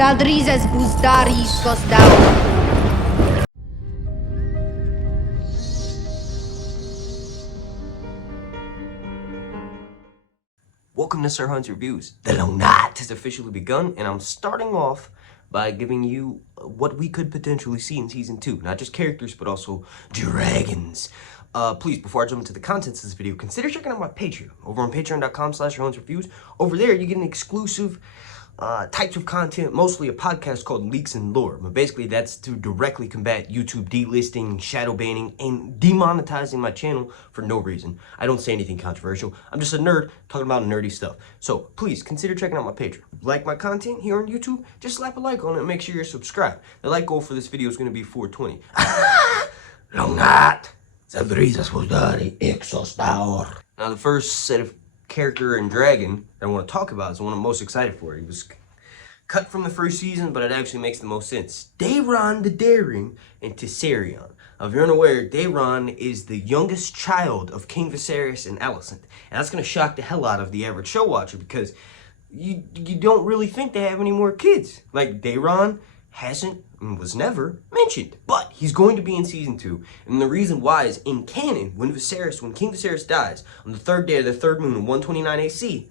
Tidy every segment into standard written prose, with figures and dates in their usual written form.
Zaldrizes buzdaris gosdau. Welcome to Sir Hunt's Reviews. The long night has officially begun, and I'm starting off by giving you what we could potentially see in Season 2. Not just characters, but also dragons. Please, before I jump into the contents of this video, consider checking out my Patreon. Over on patreon.com/SirHuntsReviews. Over there, you get an exclusive types of content, mostly a podcast called Leaks and Lore. But basically, that's to directly combat YouTube delisting, shadow banning, and demonetizing my channel for no reason. I don't say anything controversial. I'm just a nerd talking about nerdy stuff. So please consider checking out my Patreon. Like my content here on YouTube, just slap a like on it and make sure you're subscribed. The like goal for this video is going to be 420. Long night. Now the first set of character and dragon that I want to talk about is the one I'm most excited for. He was cut from the first season, but it actually makes the most sense. Daeron the Daring and Tessarion. Now, if you're unaware, Daeron is the youngest child of King Viserys and Alicent. And that's going to shock the hell out of the average show watcher because you don't really think they have any more kids. Like, Daeron hasn't and was never mentioned, but he's going to be in Season 2. And the reason why is in canon, when King Viserys dies on the third day of the third moon of 129 AC,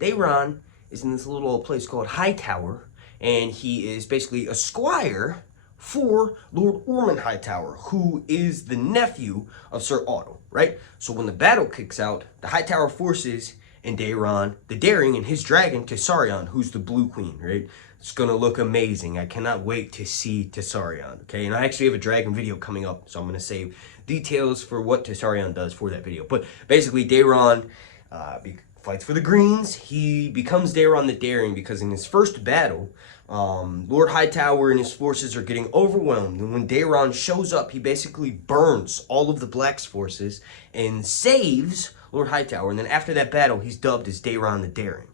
Daeron is in this little old place called Hightower, and he is basically a squire for Lord Ormond Hightower, who is the nephew of Sir Otto, right? So when the battle kicks out, the Hightower forces and Daeron the Daring and his dragon Tessarion, who's the Blue Queen, right? It's gonna look amazing. I cannot wait to see Tessarion, okay? And I actually have a dragon video coming up, so I'm gonna save details for what Tessarion does for that video. But basically, Daeron fights for the Greens. He becomes Daeron the Daring because in his first battle, Lord Hightower and his forces are getting overwhelmed. And when Daeron shows up, he basically burns all of the Black's forces and saves Lord Hightower. And then after that battle, he's dubbed as Daeron the Daring.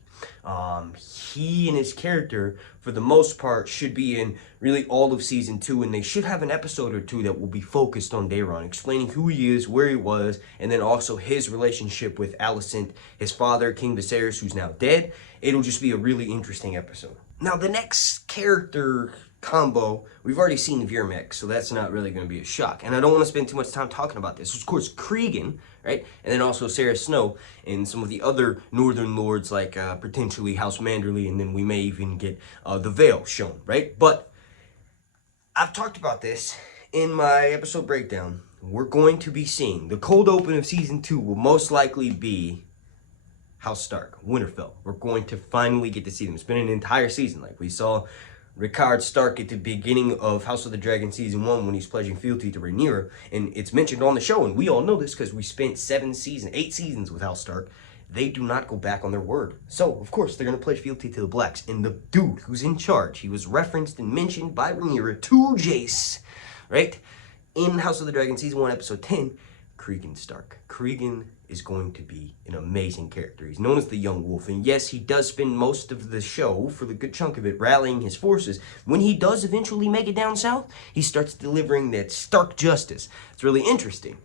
He and his character, for the most part, should be in really all of Season 2, and they should have an episode or two that will be focused on Daeron, explaining who he is, where he was, and then also his relationship with Alicent, his father, King Viserys, who's now dead. It'll just be a really interesting episode. Now, the next character combo, we've already seen Velaryon, so that's not really going to be a shock. And I don't want to spend too much time talking about this. Of course, Cregan, right? And then also Sarah Snow and some of the other northern lords like potentially House Manderly, and then we may even get the Vale shown, right? But I've talked about this in my episode breakdown. We're going to be seeing the cold open of Season 2 will most likely be House Stark, Winterfell. We're going to finally get to see them. It's been an entire season. Like we saw Rickard Stark at the beginning of House of the Dragon Season 1 when he's pledging fealty to Rhaenyra, and it's mentioned on the show, and we all know this because we spent 8 seasons with House Stark. They do not go back on their word. So, of course, they're going to pledge fealty to the Blacks, and the dude who's in charge, he was referenced and mentioned by Rhaenyra to Jace, right? In House of the Dragon Season 1, Episode 10, Cregan Stark. Cregan is going to be an amazing character. He's known as the Young Wolf, and yes, he does spend most of the show, for the good chunk of it, rallying his forces. When he does eventually make it down south, he starts delivering that Stark justice. It's really interesting.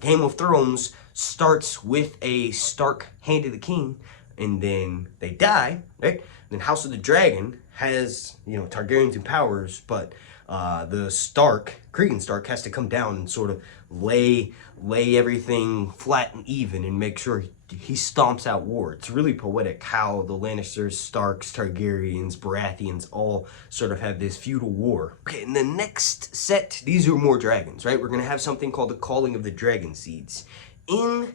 Game of Thrones starts with a Stark hand to the king, and then they die, right? Then House of the Dragon has, Targaryens and powers, but the Cregan Stark has to come down and sort of lay everything flat and even and make sure he stomps out war. It's really poetic how the Lannisters, Starks, Targaryens, Baratheons all sort of have this feudal war. Okay, in the next set, these are more dragons, right? We're going to have something called the Calling of the Dragon Seeds. In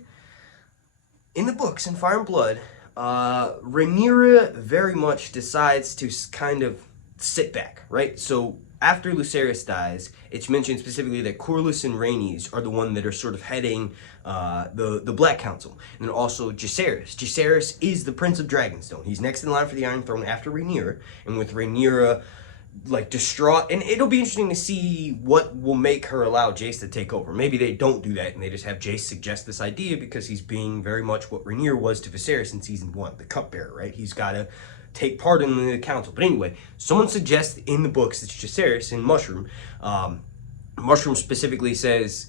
the books, in Fire and Blood, Rhaenyra very much decides to kind of sit back, right? So after Lucerys dies, it's mentioned specifically that Corlys and Rhaenys are the one that are sort of heading the Black Council. And then also Jacaerys. Jacaerys is the Prince of Dragonstone. He's next in line for the Iron Throne after Rhaenyra. And with Rhaenyra, distraught, and it'll be interesting to see what will make her allow Jace to take over. Maybe they don't do that and they just have Jace suggest this idea because he's being very much what Rhaenyra was to Viserys in Season 1, the cupbearer, right? He's got to take part in the council. But anyway, someone suggests in the books it's Jacaerys in Mushroom. Mushroom specifically says,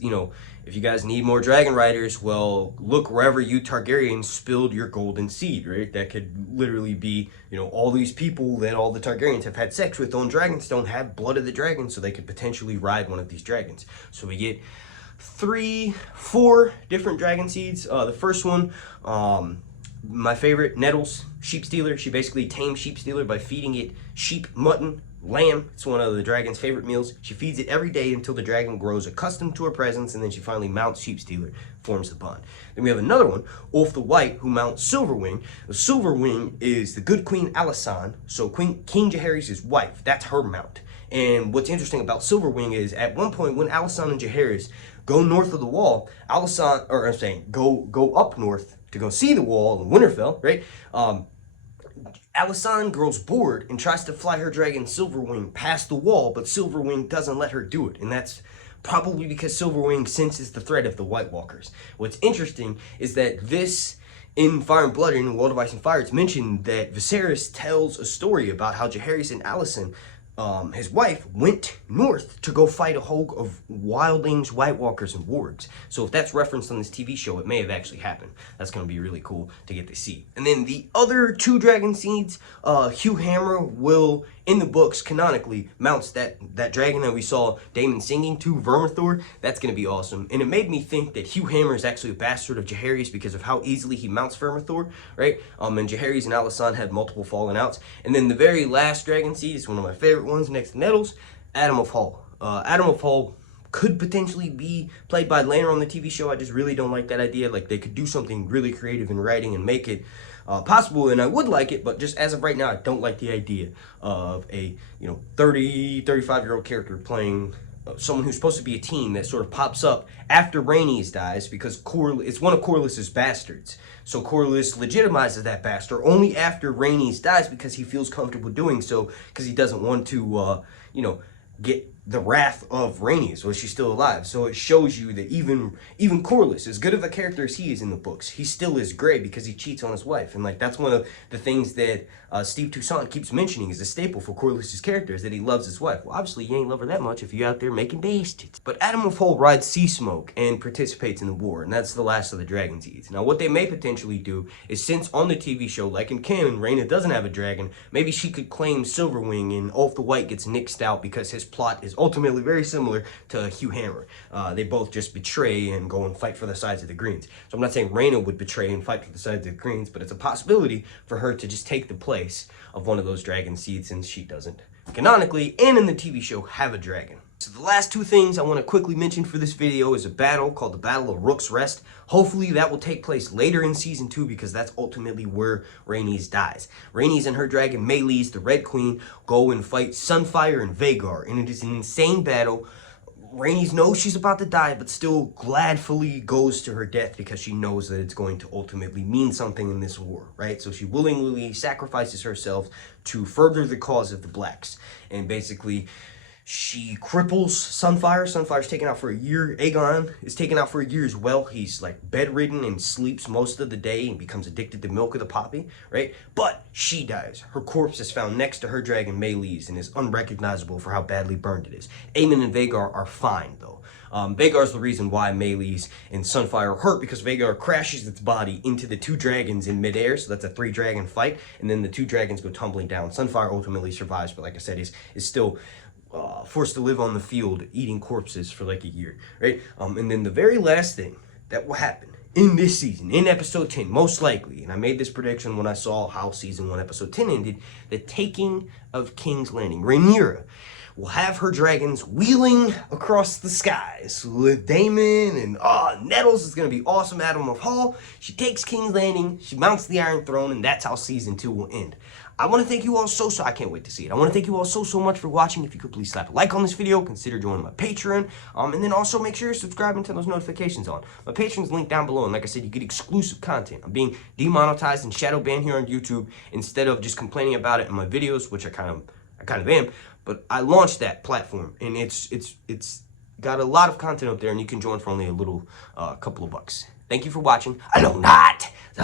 if you guys need more dragon riders, well, look wherever you Targaryens spilled your golden seed, right? That could literally be, all these people that all the Targaryens have had sex with on Dragonstone have blood of the dragon, so they could potentially ride one of these dragons. So we get 4 different dragon seeds. The first one, my favorite, Nettles, sheep stealer. She basically tames sheep stealer by feeding it sheep, mutton, lamb. It's one of the dragon's favorite meals. She feeds it every day until the dragon grows accustomed to her presence, and then she finally mounts sheep stealer, forms the bond. Then we have another one, Ulf the White, who mounts Silverwing. The Silverwing is the good Queen Alysanne, so King Jaehaerys' wife. That's her mount. And what's interesting about Silverwing is at one point when Alysanne and Jaehaerys go north of the wall, go up north to go see the wall in Winterfell, right? Alysanne grows bored and tries to fly her dragon Silverwing past the wall, but Silverwing doesn't let her do it, and that's probably because Silverwing senses the threat of the White Walkers. What's interesting is that in Fire and Blood, in World of Ice and Fire, it's mentioned that Viserys tells a story about how Jaehaerys and Alysanne, his wife, went north to go fight a hogue of wildlings, White Walkers, and wargs. So if that's referenced on this TV show, it may have actually happened. That's going to be really cool to get to see. And then the other 2 dragon seeds, Hugh Hammer will, in the books, canonically, mounts that dragon that we saw Daemon singing to, Vermithor. That's going to be awesome. And it made me think that Hugh Hammer is actually a bastard of Jaehaerys because of how easily he mounts Vermithor, right? And Jaehaerys and Alysanne had multiple fallen outs. And then the very last dragon seed is one of my favorite ones next to Nettles, Adam of Hall. Adam of Hall could potentially be played by Lanner on the TV show. I just really don't like that idea. Like, they could do something really creative in writing and make it possible, and I would like it, but just as of right now, I don't like the idea of a 35-year-old character playing someone who's supposed to be a teen that sort of pops up after Rhaenys dies, because it's one of Corlys's bastards. So Corlys legitimizes that bastard only after Rhaenys dies because he feels comfortable doing so, because he doesn't want to, get the wrath of Rhaenys while she's still alive. So it shows you that even Corlys, as good of a character as he is in the books, he still is gray because he cheats on his wife. And like, that's one of the things that Steve Toussaint keeps mentioning is a staple for Corlys's character, is that he loves his wife. Well, obviously you ain't love her that much if you're out there making bastards. But Adam of Hall rides Sea Smoke and participates in the war, and that's the last of the dragon seeds. Now what they may potentially do is, since on the TV show, like in canon, Rhaena doesn't have a dragon, maybe she could claim Silverwing and Ulf the White gets nixed out because his plot is ultimately very similar to Hugh Hammer. They both just betray and go and fight for the sides of the Greens. So I'm not saying Rhaena would betray and fight for the sides of the Greens, but it's a possibility for her to just take the place of one of those dragon seeds, since she doesn't canonically and in the TV show have a dragon. So the last 2 things I want to quickly mention for this video is a battle called the Battle of Rook's Rest. Hopefully that will take place later in Season 2, because that's ultimately where Rhaenys dies. Rhaenys and her dragon Meleys, the Red Queen, go and fight Sunfire and Vhagar, and it is an insane battle. Rhaenys knows she's about to die, but still gladfully goes to her death because she knows that it's going to ultimately mean something in this war, right? So she willingly sacrifices herself to further the cause of the Blacks. And basically, she cripples Sunfire. Sunfire's taken out for a year. Aegon is taken out for a year as well. He's like bedridden and sleeps most of the day and becomes addicted to milk of the poppy, right? But she dies. Her corpse is found next to her dragon Meleys and is unrecognizable for how badly burned it is. Aemon and Vhagar are fine though. Vhagar's the reason why Meleys and Sunfire are hurt, because Vhagar crashes its body into the 2 dragons in midair, so that's a 3-dragon fight, and then the 2 dragons go tumbling down. Sunfire ultimately survives, but like I said, is still forced to live on the field eating corpses for like a year, right? And then the very last thing that will happen in this season, in episode 10, most likely, and I made this prediction when I saw how season 1 episode 10 ended, the taking of King's Landing. Rhaenyra will have her dragons wheeling across the skies with Daemon and Nettles. Is going to be awesome. Adam of Hall, she takes King's Landing, she mounts the Iron Throne, and that's how season 2 will end. I want to thank you all so I can't wait to see it. I want to thank you all so much for watching. If you could please slap a like on this video, consider joining my Patreon, and then also make sure you're subscribing and turn those notifications on. My Patreon's linked down below, and like I said, you get exclusive content. I'm being demonetized and shadow banned here on YouTube instead of just complaining about it in my videos, which I kind of am. But I launched that platform, and it's got a lot of content up there, and you can join for only a little couple of bucks. Thank you for watching. AnaaaRodarte, the